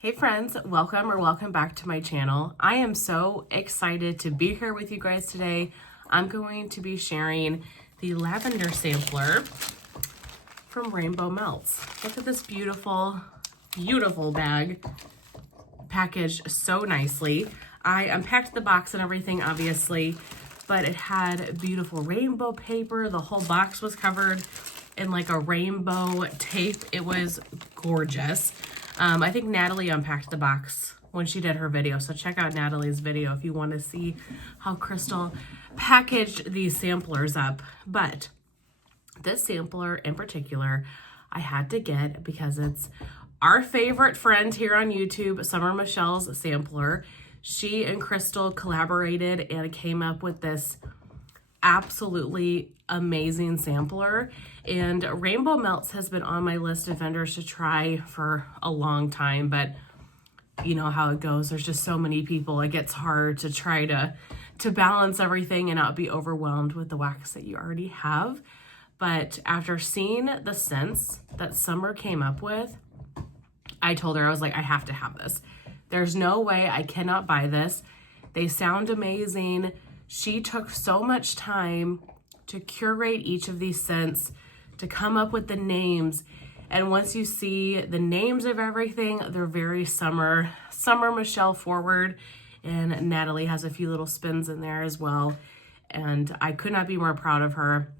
Hey friends, welcome back to my channel. I am so excited to be here with you guys today. I'm going to be sharing the lavender sampler from Rainbow Melts. Look at this beautiful, beautiful bag, packaged so nicely. I unpacked the box and everything, obviously, but it had beautiful rainbow paper. The whole box was covered in like a rainbow tape. It was gorgeous. I think Natalie unpacked the box when she did her video, so check out Natalie's video if you want to see how Crystal packaged these samplers up. But this sampler in particular, I had to get because it's our favorite friend here on YouTube, Summer Michelle's sampler. She and Crystal collaborated and came up with this absolutely amazing sampler, and Rainbow Melts has been on my list of vendors to try for a long time, but you know how it goes. There's just so many people. It gets hard to try to balance everything and not be overwhelmed with the wax that you already have. But after seeing the scents that Summer came up with, I told her, I was like, I have to have this. There's no way I cannot buy this. They sound amazing. She took so much time to curate each of these scents, to come up with the names. And once you see the names of everything, they're very Summer Michelle forward. And Natalie has a few little spins in there as well. And I could not be more proud of her.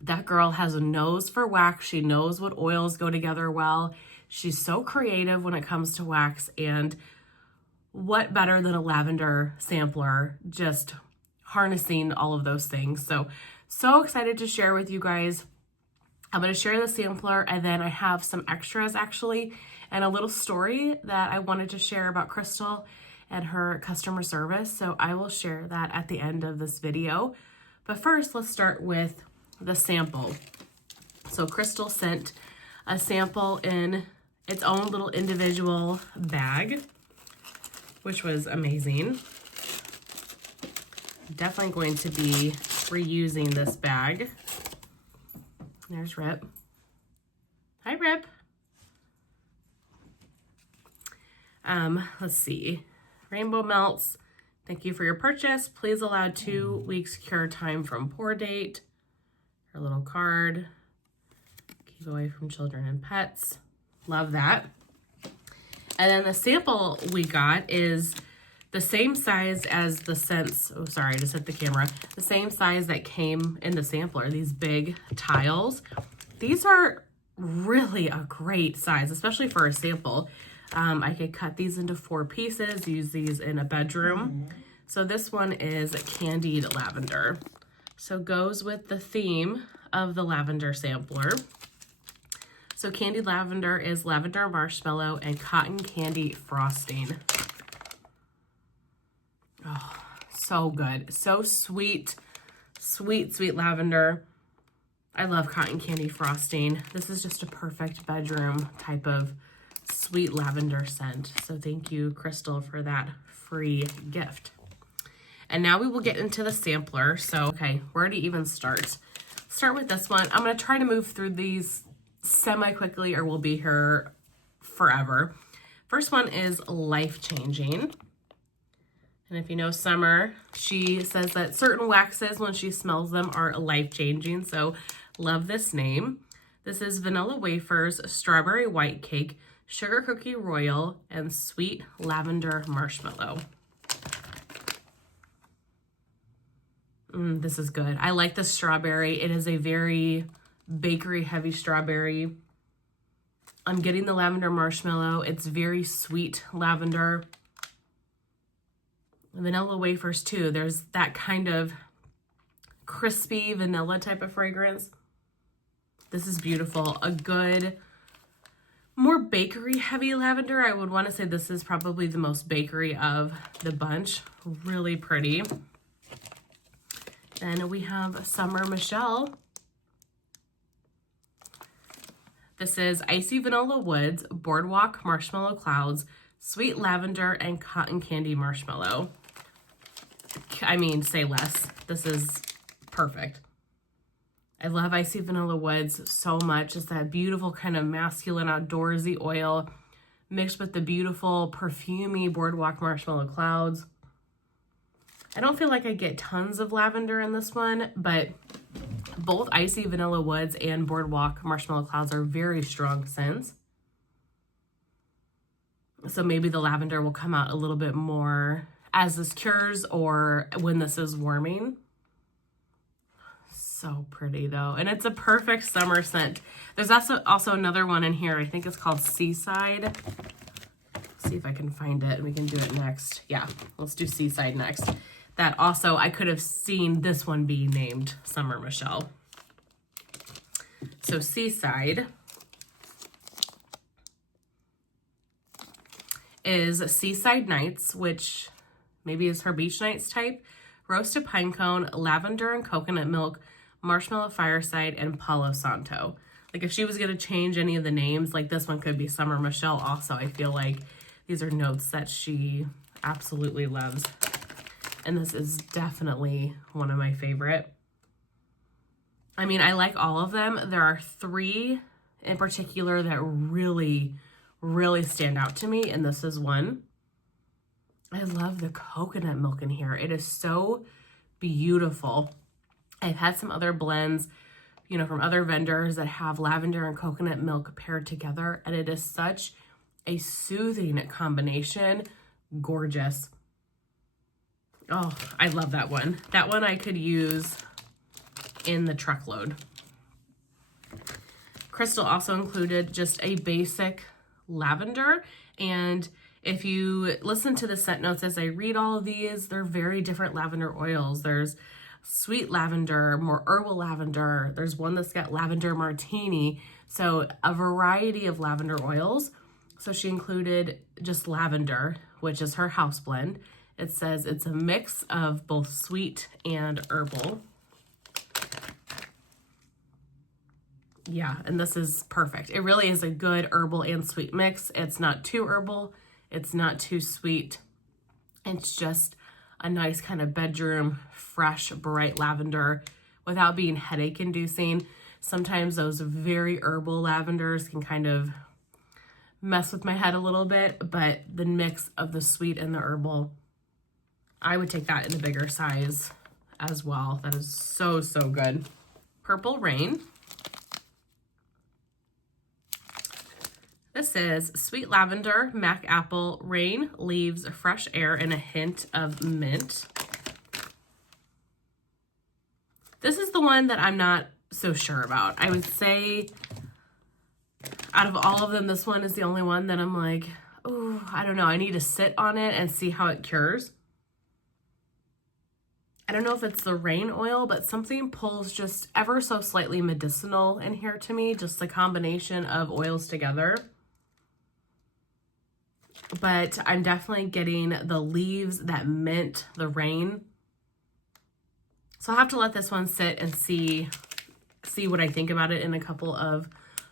That girl has a nose for wax. She knows what oils go together well. She's so creative when it comes to wax. And what better than a lavender sampler, just harnessing all of those things. So excited to share with you guys. I'm going to share the sampler, and then I have some extras actually, and a little story that I wanted to share about Crystal and her customer service. So I will share that at the end of this video. But first, let's start with the sample. So Crystal sent a sample in its own little individual bag, which was amazing. Definitely going to be reusing this bag. There's Rip. Hi, Rip. Let's see. Rainbow Melts. Thank you for your purchase. Please allow 2 weeks cure time from pour date. Her little card. Keep away from children and pets. Love that. And then the sample we got is the same size as the scents. Oh, sorry, I just hit the camera. The same size that came in the sampler, these big tiles. These are really a great size, especially for a sample. I could cut these into 4 pieces, use these in a bedroom. So this one is candied lavender. So goes with the theme of the lavender sampler. So candied lavender is lavender marshmallow and cotton candy frosting. Oh, so good. So sweet, sweet, sweet lavender. I love cotton candy frosting. This is just a perfect bedroom type of sweet lavender scent. So thank you, Crystal, for that free gift. And now we will get into the sampler. So, okay, where to even start? Start with this one. I'm going to try to move through these semi-quickly or we'll be here forever. First one is life-changing. And if you know Summer, she says that certain waxes, when she smells them, are life-changing. So love this name. This is Vanilla Wafers, Strawberry White Cake, Sugar Cookie Royal, and Sweet Lavender Marshmallow. This is good. I like the strawberry. It is a very bakery-heavy strawberry. I'm getting the lavender marshmallow. It's very sweet lavender. Vanilla wafers too. There's that kind of crispy vanilla type of fragrance. This is beautiful. A good, more bakery heavy lavender. I would want to say this is probably the most bakery of the bunch. Really pretty. Then we have Summer Michelle. This is Icy Vanilla Woods, Boardwalk Marshmallow Clouds, Sweet Lavender, and Cotton Candy Marshmallow. I mean, say less. This is perfect. I love Icy Vanilla Woods so much. It's that beautiful kind of masculine outdoorsy oil, mixed with the beautiful perfumey Boardwalk Marshmallow Clouds. I don't feel like I get tons of lavender in this one, but both Icy Vanilla Woods and Boardwalk Marshmallow Clouds are very strong scents. So maybe the lavender will come out a little bit more as this cures or when this is warming. So pretty though. And it's a perfect summer scent. There's also another one in here. I think it's called Seaside. See if I can find it and we can do it next. Yeah, let's do Seaside next. That also, I could have seen this one be named Summer Michelle. So Seaside is Seaside Nights, which maybe is her beach nights type. Roasted pine cone, lavender and coconut milk, marshmallow fireside, and Palo Santo. Like if she was going to change any of the names, like this one could be Summer Michelle also. I feel like these are notes that she absolutely loves. And this is definitely one of my favorite. I mean, I like all of them. There are 3 in particular that really stand out to me, and this is one. I love the coconut milk in here. It is so beautiful. I've had some other blends, you know, from other vendors that have lavender and coconut milk paired together, and it is such a soothing combination. Gorgeous. Oh, I love that one. That one I could use in the truckload. Crystal also included just a basic lavender, and if you listen to the scent notes as I read all of these, they're very different lavender oils. There's sweet lavender, more herbal lavender. There's one that's got lavender martini. So a variety of lavender oils. So she included just lavender, which is her house blend. It says it's a mix of both sweet and herbal. Yeah, and this is perfect. It really is a good herbal and sweet mix. It's not too herbal. It's not too sweet. It's just a nice kind of bedroom, fresh, bright lavender without being headache inducing. Sometimes those very herbal lavenders can kind of mess with my head a little bit, but the mix of the sweet and the herbal, I would take that in a bigger size as well. That is so good. Purple Rain. This is sweet lavender, mac apple, rain, leaves, fresh air, and a hint of mint. This is the one that I'm not so sure about. I would say out of all of them, this one is the only one that I'm like, oh, I don't know. I need to sit on it and see how it cures. I don't know if it's the rain oil, but something pulls just ever so slightly medicinal in here to me. Just the combination of oils together. But I'm definitely getting the leaves, that mint, the rain. So I'll have to let this one sit and see what I think about it in a couple of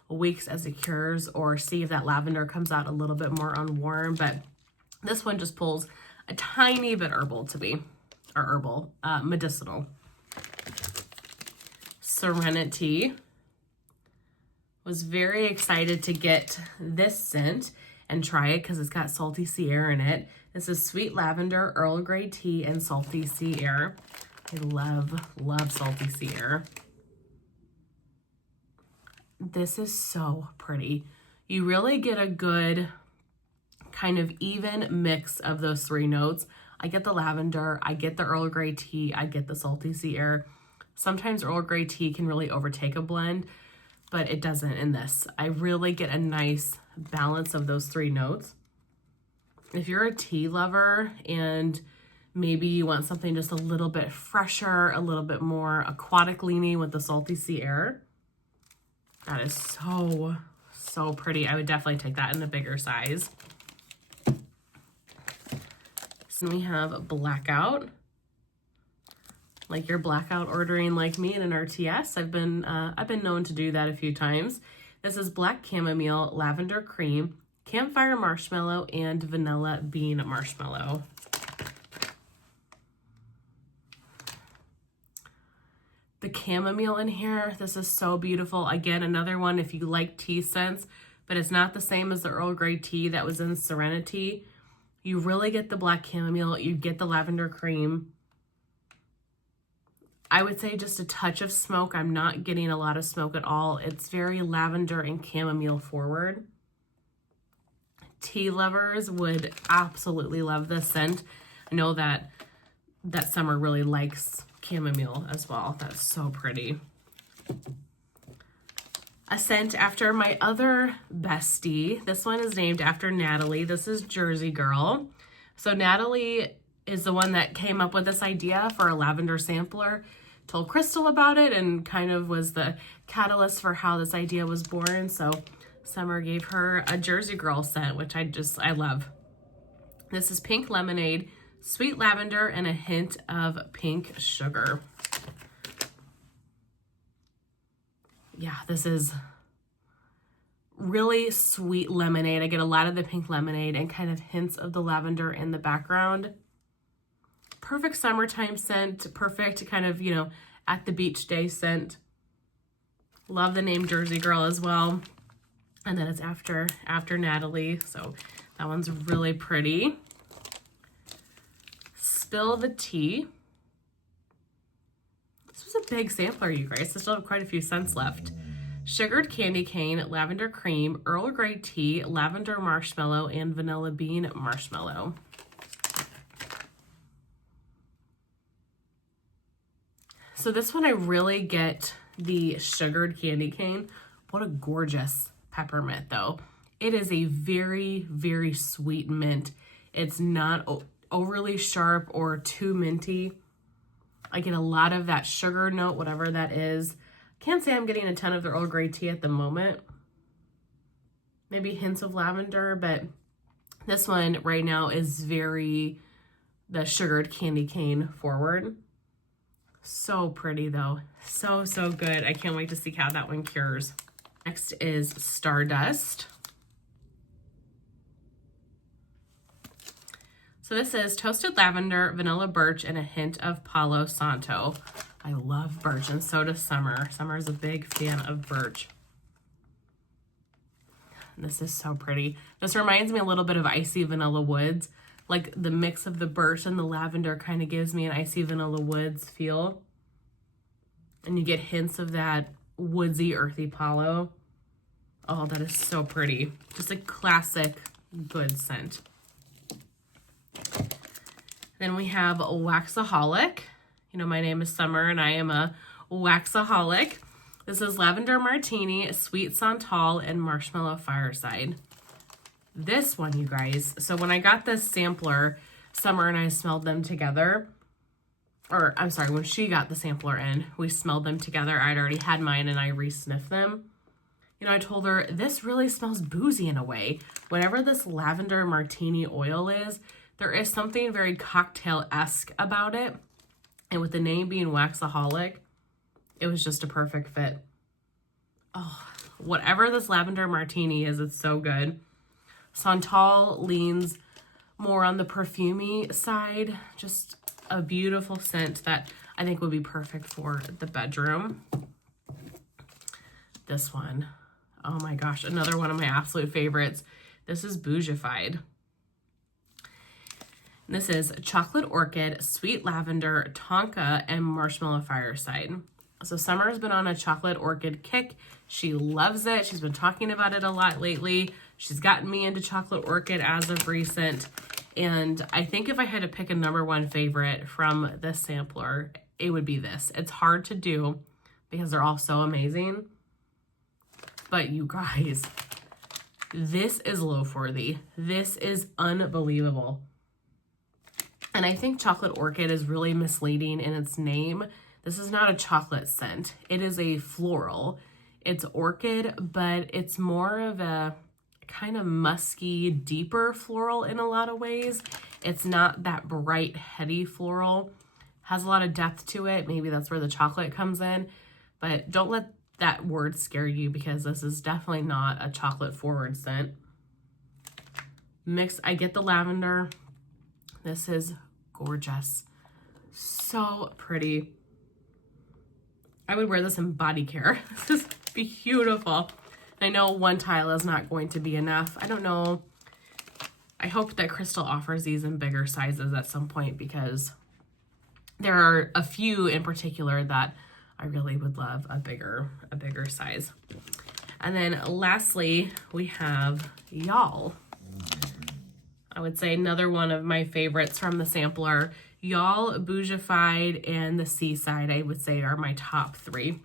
weeks as it cures, or see if that lavender comes out a little bit more on warm. But this one just pulls a tiny bit herbal to me, or herbal, medicinal. Serenity. Was very excited to get this scent and try it because it's got salty sea air in it. This is sweet lavender, Earl Grey tea, and salty sea air. I love salty sea air. This is so pretty. You really get a good kind of even mix of those 3 notes. I get the lavender, I get the Earl Grey tea, I get the salty sea air. Sometimes Earl Grey tea can really overtake a blend, but it doesn't in this. I really get a nice balance of those 3 notes. If you're a tea lover and maybe you want something just a little bit fresher, a little bit more aquatic leaning with the salty sea air, that is so pretty. I would definitely take that in a bigger size. So we have Blackout. Like you're blackout ordering like me in an RTS. I've been known to do that a few times. This is black chamomile, lavender cream, campfire marshmallow, and vanilla bean marshmallow. The chamomile in here, this is so beautiful. Again, another one if you like tea scents, but it's not the same as the Earl Grey tea that was in Serenity. You really get the black chamomile, you get the lavender cream. I would say just a touch of smoke. I'm not getting a lot of smoke at all. It's very lavender and chamomile forward. Tea lovers would absolutely love this scent. I know that Summer really likes chamomile as well. That's so pretty. A scent after my other bestie. This one is named after Natalie. This is Jersey Girl. So Natalie is the one that came up with this idea for a lavender sampler. Told Crystal about it and kind of was the catalyst for how this idea was born. So Summer gave her a Jersey Girl scent, which I love. This is pink lemonade, sweet lavender, and a hint of pink sugar. Yeah, this is really sweet lemonade. I get a lot of the pink lemonade and kind of hints of the lavender in the background. Perfect summertime scent, perfect kind of, you know, at the beach day scent. Love the name Jersey Girl as well. And then it's after Natalie, so that one's really pretty. Spill the Tea. This was a big sampler, you guys. I still have quite a few scents left. Sugared candy cane, lavender cream, Earl Grey tea, lavender marshmallow, and vanilla bean marshmallow. So this one I really get the sugared candy cane. What a gorgeous peppermint though. It is a very, very sweet mint. It's not overly sharp or too minty. I get a lot of that sugar note, whatever that is. Can't say I'm getting a ton of the Earl Grey tea at the moment. Maybe hints of lavender, but this one right now is very the sugared candy cane forward. So pretty though. So, so good. I can't wait to see how that one cures. Next is Stardust. So this is toasted lavender, vanilla birch, and a hint of Palo Santo. I love birch, and so does Summer. Summer is a big fan of birch. This is so pretty. This reminds me a little bit of Icy Vanilla Woods. Like the mix of the birch and the lavender kind of gives me an Icy Vanilla Woods feel. And you get hints of that woodsy, earthy Palo. Oh, that is so pretty. Just a classic good scent. Then we have Waxaholic. You know, my name is Summer and I am a waxaholic. This is lavender martini, sweet santal, and marshmallow fireside. This one, you guys. So when I got this sampler, Summer and I smelled them together. Or I'm sorry, when she got the sampler in, we smelled them together. I'd already had mine and I re-sniffed them. You know, I told her, this really smells boozy in a way. Whatever this lavender martini oil is, there is something very cocktail-esque about it. And with the name being Waxaholic, it was just a perfect fit. Oh, whatever this lavender martini is, it's so good. Santal leans more on the perfumey side. Just a beautiful scent that I think would be perfect for the bedroom. This one, oh my gosh, another one of my absolute favorites. This is Bougified. This is chocolate orchid, sweet lavender, tonka, and marshmallow fireside. So Summer's been on a chocolate orchid kick. She loves it. She's been talking about it a lot lately. She's gotten me into chocolate orchid as of recent. And I think if I had to pick a #1 favorite from this sampler, it would be this. It's hard to do because they're all so amazing. But you guys, this is loaf-worthy. This is unbelievable. And I think chocolate orchid is really misleading in its name. This is not a chocolate scent. It is a floral. It's orchid, but it's more of a kind of musky, deeper floral in a lot of ways. It's not that bright, heady floral. Has a lot of depth to it. Maybe that's where the chocolate comes in. But don't let that word scare you because this is definitely not a chocolate forward scent. I get the lavender. This is gorgeous. So pretty. I would wear this in body care. This is beautiful. I know one tile is not going to be enough. I don't know. I hope that Crystal offers these in bigger sizes at some point, because there are a few in particular that I really would love a bigger size. And then lastly, we have Y'all. I would say another one of my favorites from the sampler. Y'all, Bougified, and the Seaside, I would say, are my top 3.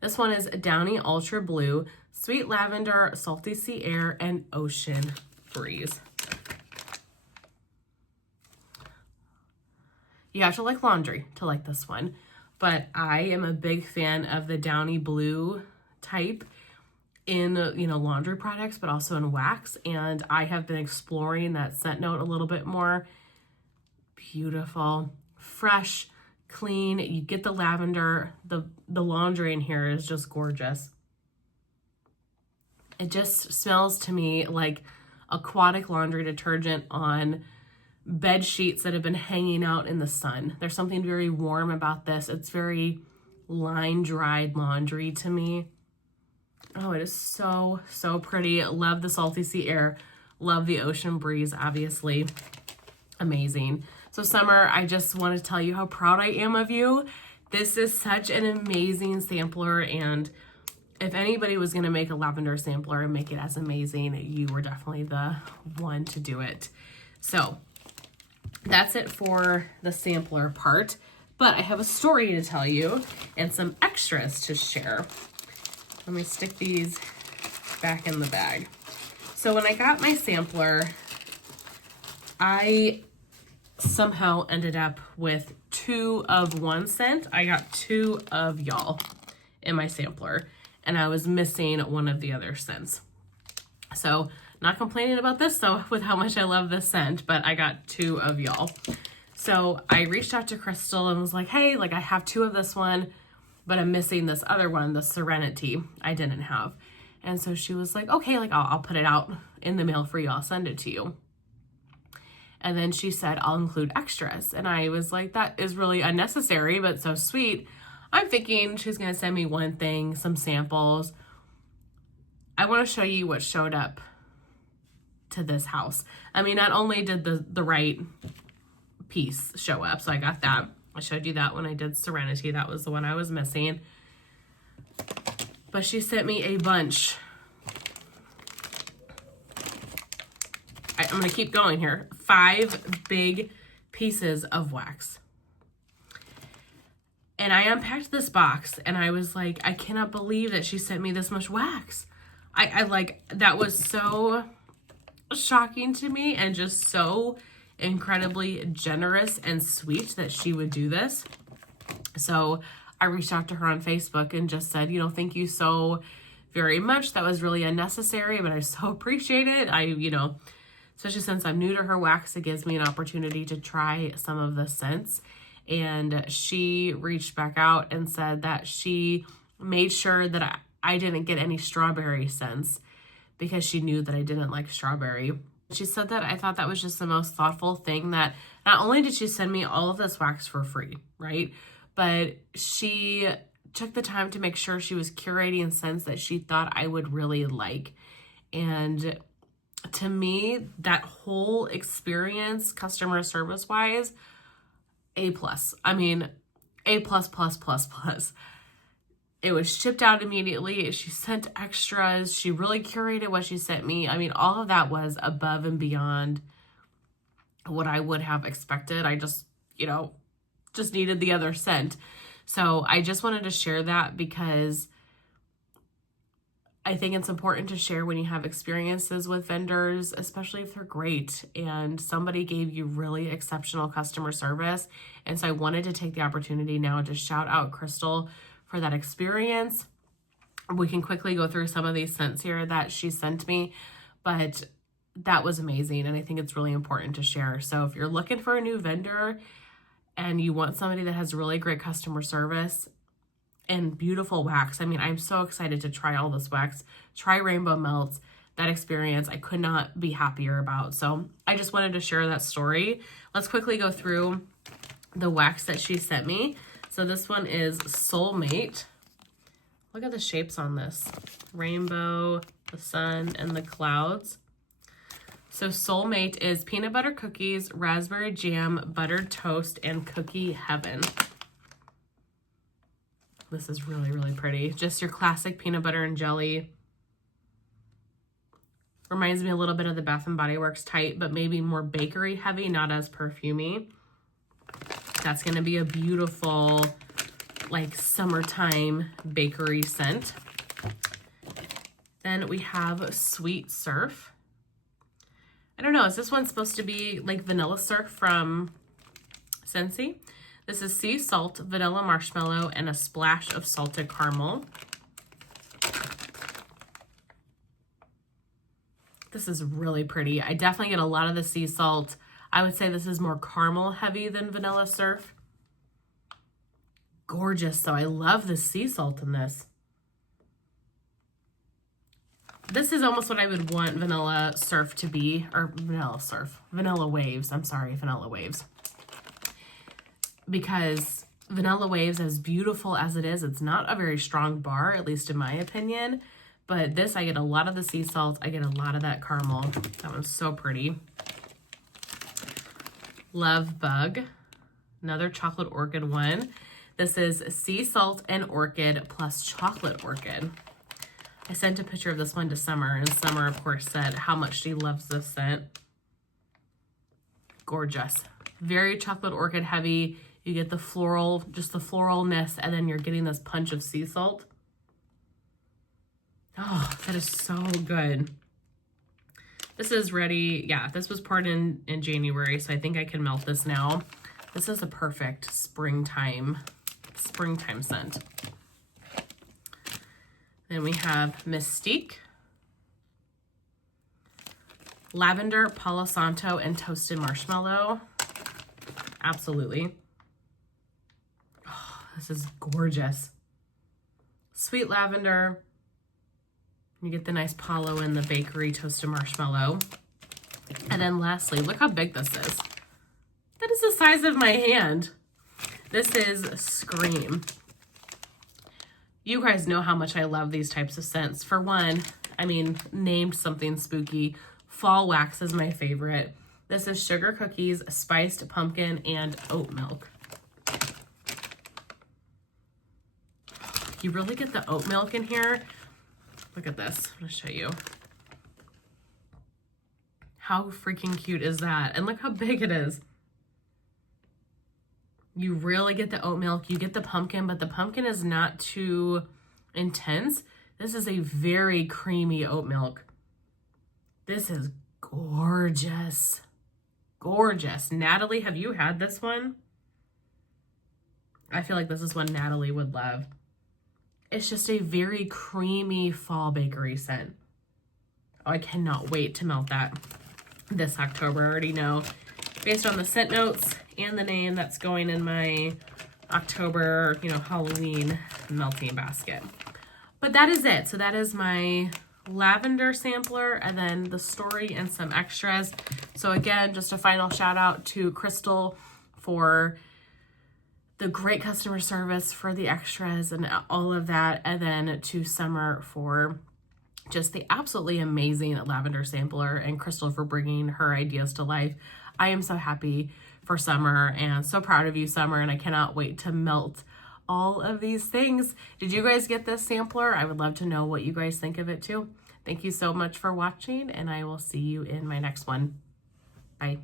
This one is Downy Ultra Blue, Sweet Lavender, Salty Sea Air, and Ocean Breeze. You have to like laundry to like this one, but I am a big fan of the Downy Blue type in, laundry products, but also in wax. And I have been exploring that scent note a little bit more. Beautiful, fresh, clean. You get the lavender. The laundry in here is just gorgeous. It just smells to me like aquatic laundry detergent on bed sheets that have been hanging out in the sun. There's something very warm about this. It's very line dried laundry to me. Oh, it is so, so pretty. Love the Salty Sea Air. Love the Ocean Breeze, obviously. Amazing. So Summer, I just want to tell you how proud I am of you. This is such an amazing sampler, and if anybody was going to make a lavender sampler and make it as amazing, you were definitely the one to do it. So that's it for the sampler part, but I have a story to tell you and some extras to share. Let me stick these back in the bag. So when I got my sampler, I somehow ended up with 2 of one scent. I got 2 of Y'all in my sampler, and I was missing one of the other scents. So not complaining about this though, with how much I love this scent, but I got 2 of Y'all. So I reached out to Crystal and was like, hey, like I have 2 of this one, but I'm missing this other one, the Serenity, I didn't have. And so she was like, okay, like I'll put it out in the mail for you. I'll send it to you. And then she said, I'll include extras. And I was like, that is really unnecessary, but so sweet. I'm thinking she's going to send me one thing, some samples. I want to show you what showed up to this house. I mean, not only did the right piece show up, so I got that. I showed you that when I did Serenity. That was the one I was missing. But she sent me a bunch. I'm going to keep going here. 5 big pieces of wax. And I unpacked this box and I was like, I cannot believe that she sent me this much wax. I like, that was so shocking to me and just so incredibly generous and sweet that she would do this. So I reached out to her on Facebook and just said, thank you so very much. That was really unnecessary, but I so appreciate it. Especially since I'm new to her wax, it gives me an opportunity to try some of the scents. And she reached back out and said that she made sure that I didn't get any strawberry scents because she knew that I didn't like strawberry. She said that I thought that was just the most thoughtful thing, that not only did she send me all of this wax for free, right? But she took the time to make sure she was curating scents that she thought I would really like. And to me, that whole experience, customer service wise, A+. I mean, A+++++. It was shipped out immediately. She sent extras. She really curated what she sent me. I mean, all of that was above and beyond what I would have expected. I just needed the other scent. So I just wanted to share that because I think it's important to share when you have experiences with vendors, especially if they're great and somebody gave you really exceptional customer service. And so I wanted to take the opportunity now to shout out Crystal for that experience. We can quickly go through some of these scents here that she sent me, but that was amazing. And I think it's really important to share. So if you're looking for a new vendor and you want somebody that has really great customer service and beautiful wax, I mean, I'm so excited to try all this wax, try Rainbow Melts. That experience I could not be happier about. So I just wanted to share that story. Let's quickly go through the wax that she sent me. So this one is Soulmate. Look at the shapes on this. Rainbow, the sun, and the clouds. So Soulmate is peanut butter cookies, raspberry jam, buttered toast, and cookie heaven. This is really, really pretty. Just your classic peanut butter and jelly. Reminds me a little bit of the Bath & Body Works Tight, but maybe more bakery heavy, not as perfumey. That's going to be a beautiful, like, summertime bakery scent. Then we have Sweet Surf. I don't know, is this one supposed to be like Vanilla Surf from Scentsy? This is sea salt, vanilla marshmallow, and a splash of salted caramel. This is really pretty. I definitely get a lot of the sea salt. I would say this is more caramel heavy than Vanilla Surf. Gorgeous, though. I love the sea salt in this. This is almost what I would want Vanilla Surf to be, or Vanilla Waves. I'm sorry, Vanilla Waves. Because Vanilla Waves, as beautiful as it is, it's not a very strong bar, at least in my opinion. But this, I get a lot of the sea salt. I get a lot of that caramel. That one's so pretty. Love Bug, another chocolate orchid one. This is sea salt and orchid plus chocolate orchid. I sent a picture of this one to Summer, and Summer, of course, said how much she loves this scent. Gorgeous. Very chocolate orchid heavy. You get the floral, just the floralness, and then you're getting this punch of sea salt. Oh, that is so good. This is ready. Yeah, this was poured in January, so I think I can melt this now. This is a perfect springtime scent. Then we have Mystique, lavender, Palo Santo, and toasted marshmallow. Absolutely. Oh, this is gorgeous. Sweet lavender. You get the nice Palo and the bakery toasted marshmallow. And then lastly, look how big this is. That is the size of my hand. This is Scream. You guys know how much I love these types of scents. For one, I mean, named something spooky. Fall Wax is my favorite. This is sugar cookies, spiced pumpkin, and oat milk. You really get the oat milk in here. Look at this. I'm going to show you. How freaking cute is that? And look how big it is. You really get the oat milk. You get the pumpkin, but the pumpkin is not too intense. This is a very creamy oat milk. This is gorgeous. Gorgeous. Natalie, have you had this one? I feel like this is one Natalie would love. It's just a very creamy fall bakery scent. Oh, I cannot wait to melt that this October. I already know, based on the scent notes and the name, that's going in my October, Halloween melting basket. But that is it. So that is my lavender sampler, and then the story and some extras. So again, just a final shout out to Crystal for the great customer service, for the extras and all of that, and then to Summer for just the absolutely amazing lavender sampler, and Crystal for bringing her ideas to life. I am so happy for Summer and so proud of you, Summer, and I cannot wait to melt all of these things. Did you guys get this sampler? I would love to know what you guys think of it too. Thank you so much for watching, and I will see you in my next one. Bye.